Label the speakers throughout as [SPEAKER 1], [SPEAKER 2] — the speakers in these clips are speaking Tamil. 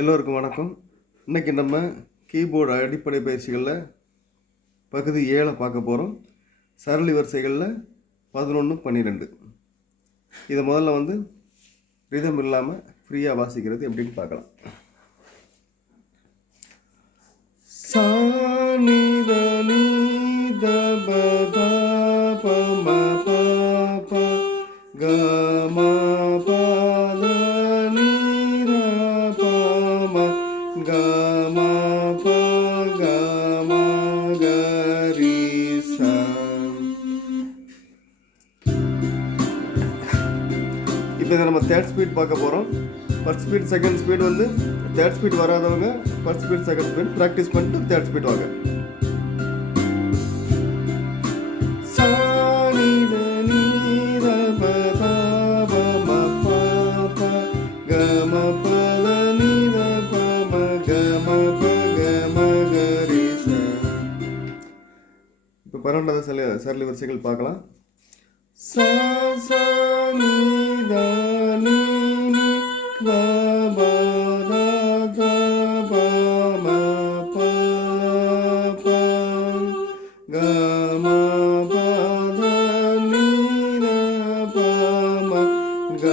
[SPEAKER 1] எல்லோருக்கும் வணக்கம். இன்றைக்கி நம்ம கீபோர்டு அடிப்படை பயிற்சிகளில் பகுதி ஏழை பார்க்க போகிறோம் சரளி வரிசைகளில் பதினொன்று பன்னிரெண்டு. இதை முதல்ல வந்து ரிதம் இல்லாமல் ஃப்ரீயாக வாசிக்கிறது எப்படின்னு பார்க்கலாம். சா நீ த ப ம ப க இப்போ இதை நம்ம தேர்ட் ஸ்பீட் பார்க்க போகிறோம் ஃபர்ஸ்ட் ஸ்பீட் செகண்ட் ஸ்பீட் வந்து third speed வராதவங்க first speed second speed practice பண்ணிட்டு தேர்ட் ஸ்பீட் வாங்க. பன்னெண்டாவது சரளி சரளி வரிசைகள் பார்க்கலாம் சா சா நீ த நீ நீ த ப த நீ த ப ம க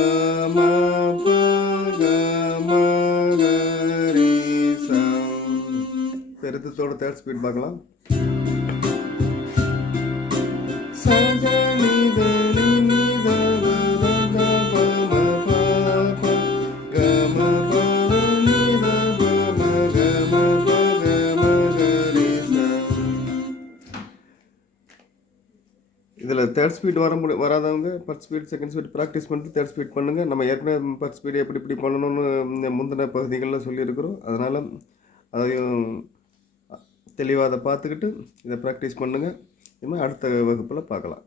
[SPEAKER 1] ம ப க ம க பெருத்தத்தோட தேர்ட் ஸ்பீட் பார்க்கலாம் இதில் தேர்ட் ஸ்பீட் வர முடி வராதவங்க first speed second speed practice பண்ணிட்டு தேர்ட் ஸ்பீட் பண்ணுங்கள் நம்ம ஏற்கனவே ஃபர்ஸ்ட் ஸ்பீடு எப்படி இப்படி பண்ணணும்னு முந்தின பகுதிகளில் சொல்லியிருக்கிறோம். அதனால் அதையும் தெளிவாக அதை பார்த்துக்கிட்டு இதை ப்ராக்டிஸ் பண்ணுங்கள் இனிமேல் அடுத்த வகுப்பில் பார்க்கலாம்.